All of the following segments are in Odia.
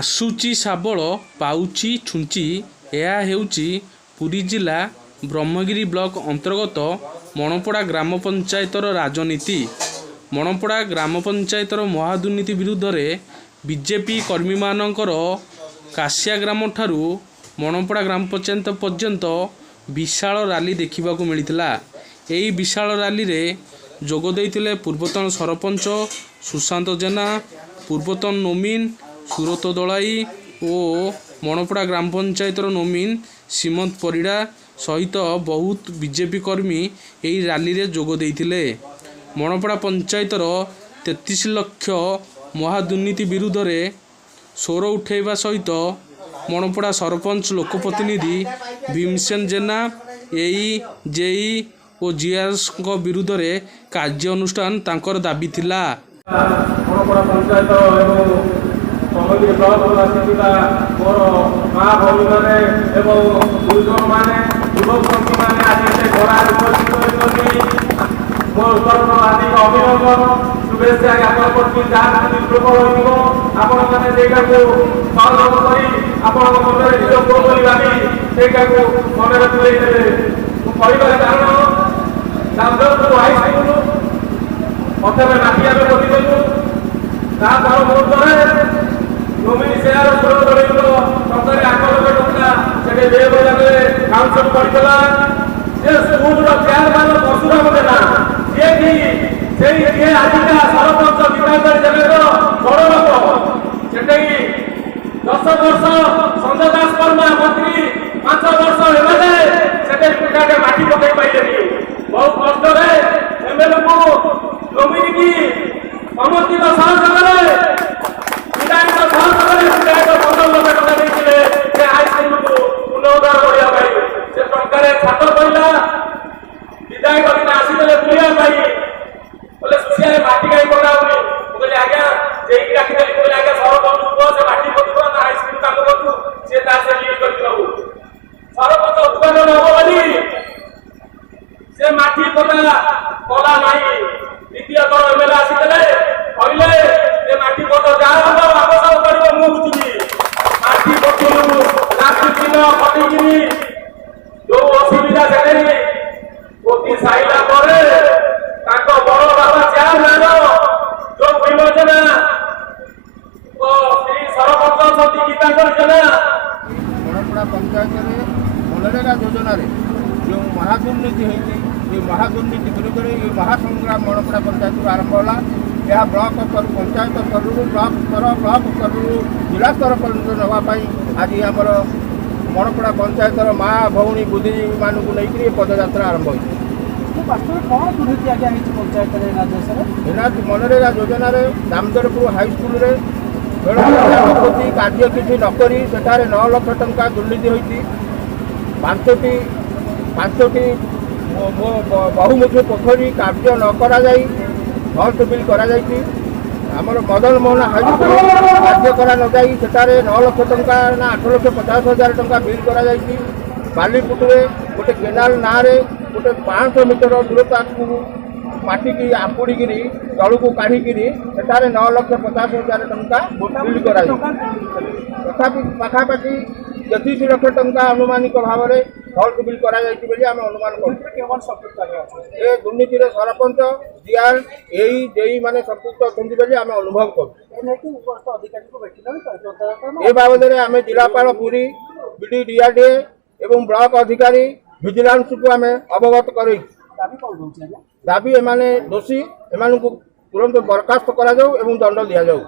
ଆସୁଚି ଶାବଳ ପାଉଚି ଛୁଞ୍ଚି। ଏହା ହେଉଛି ପୁରୀ ଜିଲ୍ଲା ବ୍ରହ୍ମଗିରି ବ୍ଲକ ଅନ୍ତର୍ଗତ ମଣପଡ଼ା ଗ୍ରାମ ପଞ୍ଚାୟତର ରାଜନୀତି। ମଣପଡ଼ା ଗ୍ରାମ ପଞ୍ଚାୟତର ମହାଦୁର୍ନୀତି ବିରୁଦ୍ଧରେ ବିଜେପି କର୍ମୀମାନଙ୍କର କାଶିଆ ଗ୍ରାମଠାରୁ ମଣପଡ଼ା ଗ୍ରାମ ପଞ୍ଚାୟତ ପର୍ଯ୍ୟନ୍ତ ବିଶାଳ ରାଲି ଦେଖିବାକୁ ମିଳିଥିଲା। ଏହି ବିଶାଳ ରାଲିରେ ଯୋଗ ଦେଇଥିଲେ ପୂର୍ବତନ ସରପଞ୍ଚ ସୁଶାନ୍ତ ଜେନା, ପୂର୍ବତନ ନୋମିନ ସୁରତ ଦଳାଇ ଓ ମଣପଡ଼ା ଗ୍ରାମ ପଞ୍ଚାୟତର ନୋମିନ ସୀମନ୍ତ ପରିଡ଼ା ସହିତ ବହୁତ ବିଜେପି କର୍ମୀ ଏହି ରାଲିରେ ଯୋଗ ଦେଇଥିଲେ। ମଣପଡ଼ା ପଞ୍ଚାୟତର 33 ଲକ୍ଷ ମହାଦୁର୍ନୀତି ବିରୁଦ୍ଧରେ ସ୍ୱର ଉଠାଇବା ସହିତ ମଣପଡ଼ା ସରପଞ୍ଚ ଲୋକପ୍ରତିନିଧି ଭୀମସେନ ଜେନା, ଏଇ ଜେଇ ଓ ଜିଆରଏସଙ୍କ ବିରୁଦ୍ଧରେ କାର୍ଯ୍ୟାନୁଷ୍ଠାନ ତାଙ୍କର ଦାବି ଥିଲା। ମଣପଡ଼ା ପଞ୍ଚାୟତ ଏବଂ ବ୍ରହ୍ମଗିରି ବ୍ଲକରୁ ଆସିଥିବା ମୋର ମା ଭଉଣୀମାନେ ଏବଂ ଗୁରୁଜନମାନେ ଯୁବକମାନେ ଆଜି ସେ ଘୋଡ଼ାରେ ଉପସ୍ଥିତ ହୋଇଛନ୍ତି। ମୋ ଉତ୍ତର ହାର୍ଦ୍ଦିକ ଅଭିନନ୍ଦନ ଶୁଭେଚ୍ଛା ଜ୍ଞାପନ କରୁଛି। ଯାହା ଦୁର୍ବଳ ହୋଇଥିବ ଆପଣମାନେ ସେଇଟାକୁ ସହଯୋଗ କରି ଆପଣଙ୍କ ମନରେ ନିଜ ପୁଅ ବୋଲି ଭାବି ସେଇଟାକୁ ମନରେ ତୁଲେଇ ଦେବେ। ମୁଁ କହିବାର କାରଣ ଚାନ୍ଦପୁର ହାଇସ୍କୁଲ ପ୍ରଥମେ ମାଟି ଆମେ ପୋତିଦେଲୁ। ତା ପର ମୁହୂର୍ତ୍ତରେ ନୋମିନି ସେୟାର ସ୍ୱର ଦଳୀୟ ଟଙ୍କାରେ 8 ଲକ୍ଷ ଟଙ୍କା ସେଠି ବ୍ୟୟ ଜାଗାରେ କାଉନ୍ସିଲ କରିଥିଲା। ସେ ସ୍କୁଲର ଚେୟାରମ୍ୟାନ ପରଶୁରାମ ଜେନା, ଯିଏକି ଯିଏ ଆଜିକା ସରପଞ୍ଚ ଗୀତାଞ୍ଜଳି ଦେବେର ବଡ଼ ଲୋକ, ସେଠି 10 ବର୍ଷ ସଞ୍ଜୟ ଦାସ କର୍ମା ମନ୍ତ୍ରୀ, 5 ବର୍ଷ ଏମଏଲଏ, ସେଠି ପିଠାଟେ ମାଟି ପକାଇ ପାଇଲେନି। ବହୁତ କଷ୍ଟରେ ଏମଏଲଏକୁ ନୋମିନିକି ସମସ୍ତିଙ୍କ ସହଯୋଗରେ ବିଧାୟକ ସହଯୋଗରେ ବିଧାୟକ 15 ଲକ୍ଷ ଟଙ୍କା ଦେଇଥିଲେ ସେ ହାଇସ୍କୁଲକୁ ପୁନରୁଦ୍ଧାର କରିବା ପାଇଁ। ସେ ଟଙ୍କାରେ ଛାତ ପଡ଼ିଲା। ବିଧାୟକ ଦିନ ଆସିଥିଲେ ବୁଲିବା ପାଇଁ, ବୋଲେ ସୁସିଆରେ ମାଟି କାହିଁ ପକାଉନି। ମୁଁ କହିଲି ଆଜ୍ଞା ଯେଇକି ଡାକିଦେଲି, କହିଲେ ଆଜ୍ଞା ସରପଞ୍ଚ ପୁଅ ସେ ମାଟି ପକାଇବ ନା ହାଇସ୍କୁଲ କାମ କରୁଛୁ, ସେ ତା ସେ ଲିଡ୍ କରିକି ନବୁ। ସରପଞ୍ଚ ଉତ୍ପାଦନ ହବ ବୋଲି ସେ ମାଟି ପକା କଲା ନାହିଁ। ଦ୍ୱିତୀୟ ଥର ଏମଏଲଏ ଆସିଥିଲେ, କହିଲେ ଯେ ମାଟି ପଦ ଯାହା ହବ ଆବଶ୍ୟକ ପଡ଼ିବ ମୁଁ ବୁଝିବି। ମାଟି ପକେଇଲୁ ରାତି ଦିନ ଖଟିକିରି ଯୋଉ ଅସୁବିଧା ସେଠି ପୋତି ସାଇଲା ପରେ ତାଙ୍କ ବଡ଼ ବାବା ଚେୟାରମ୍ୟାନ ଯୋଉ ଭୀମସେନା ସ୍ତ୍ରୀ ସରପଞ୍ଚ ଅଛନ୍ତି ଗୀତାଞ୍ଜଳି ଜେନା। ମଣପଡ଼ା ପଞ୍ଚାୟତରେ ମନରେଗା ଯୋଜନାରେ ଯେଉଁ ମହାଦୁର୍ନୀତି ହୋଇଛି, ଏ ମହାଦୁର୍ନୀତି ବିରୁଦ୍ଧରେ ଏ ମହାସଂଗ୍ରାମ ମଣପଡ଼ା ପଞ୍ଚାୟତରୁ ଆରମ୍ଭ ହେଲା। ଏହା ବ୍ଲକ ସ୍ତର, ପଞ୍ଚାୟତ ସ୍ତରରୁ ବ୍ଲକ ସ୍ତର, ବ୍ଲକ ସ୍ତରରୁ ଜିଲ୍ଲା ସ୍ତର ପର୍ଯ୍ୟନ୍ତ ନେବା ପାଇଁ ଆଜି ଆମର ମଣପଡ଼ା ପଞ୍ଚାୟତର ମା ଭଉଣୀ ବୁଦ୍ଧିଜୀବୀମାନଙ୍କୁ ନେଇକରି ଏ ପଦଯାତ୍ରା ଆରମ୍ଭ ହୋଇଛି। ମନରେଗା ଯୋଜନାରେ ଦାମୋଦରପୁର ହାଇସ୍କୁଲରେ ବେଳପତି କାର୍ଯ୍ୟ କିଛି ନ କରି ସେଠାରେ 9 ଲକ୍ଷ ଟଙ୍କା ଦୁର୍ନୀତି ହୋଇଛି। ପାଞ୍ଚଟି ବହୁମୁଖୀ ପୋଖରୀ କାର୍ଯ୍ୟ ନ କରାଯାଇ ହଲ୍ଟ ବିଲ୍ କରାଯାଇଛି। ଆମର ମଦନ ମୋହନ ହାଇସ୍କୁଲ କାର୍ଯ୍ୟ କରାନଯାଇ ସେଠାରେ 9 ଲକ୍ଷ ଟଙ୍କା ନା 8,50,000 ଟଙ୍କା ବିଲ୍ କରାଯାଇଛି। ବାଲିପୁଟରେ ଗୋଟେ କେନାଲ ନାଁରେ ଗୋଟେ 500 ମିଟର ଦୂରତାକୁ ମାଟିକି ଆମ୍ପୁଡ଼ିକିରି ତଳକୁ କାଢ଼ିକିରି ସେଠାରେ 9,50,000 ଟଙ୍କା ବିଲ୍ କରାଯାଇଛି। ତଥାପି ପାଖାପାଖି 33 ଲକ୍ଷ ଟଙ୍କା ଆନୁମାନିକ ଭାବରେ ହଲ୍ଟ ବିଲ୍ କରାଯାଇଛି ବୋଲି ଆମେ ଅନୁମାନ କରୁଛୁ। ଏ ଦୁର୍ନୀତିରେ ସରପଞ୍ଚ, ଜିଆର, ଏଇ ଜେଇ ମାନେ ସମ୍ପୃକ୍ତ ଅଛନ୍ତି ବୋଲି ଆମେ ଅନୁଭବ କରୁଛୁ। ଏ ବାବଦରେ ଆମେ ଜିଲ୍ଲାପାଳ ପୁରୀ, ବିଡି ଡିଆରଡିଏ ଏବଂ ବ୍ଲକ ଅଧିକାରୀ ଭିଜିଲାନ୍ସକୁ ଆମେ ଅବଗତ କରାଇଛୁ। ଦାବି ଏମାନେ ଦୋଷୀ, ଏମାନଙ୍କୁ ତୁରନ୍ତ ବରଖାସ୍ତ କରାଯାଉ ଏବଂ ଦଣ୍ଡ ଦିଆଯାଉ।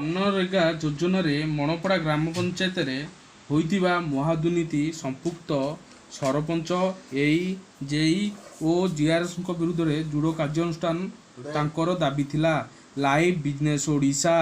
ମନରେଗା ଯୋଜନାରେ ମଣପଡ଼ା ଗ୍ରାମ ପଞ୍ଚାୟତରେ ହୋଇଥିବା ମହାଦୁର୍ନୀତି ସମ୍ପୃକ୍ତ ସରପଞ୍ଚ, ଏଇ ଜେଇ ଓ ଜିଆରଏସଙ୍କ ବିରୁଦ୍ଧରେ ଦୃଢ଼ କାର୍ଯ୍ୟାନୁଷ୍ଠାନ ତାଙ୍କର ଦାବି ଥିଲା। Live business Odisha.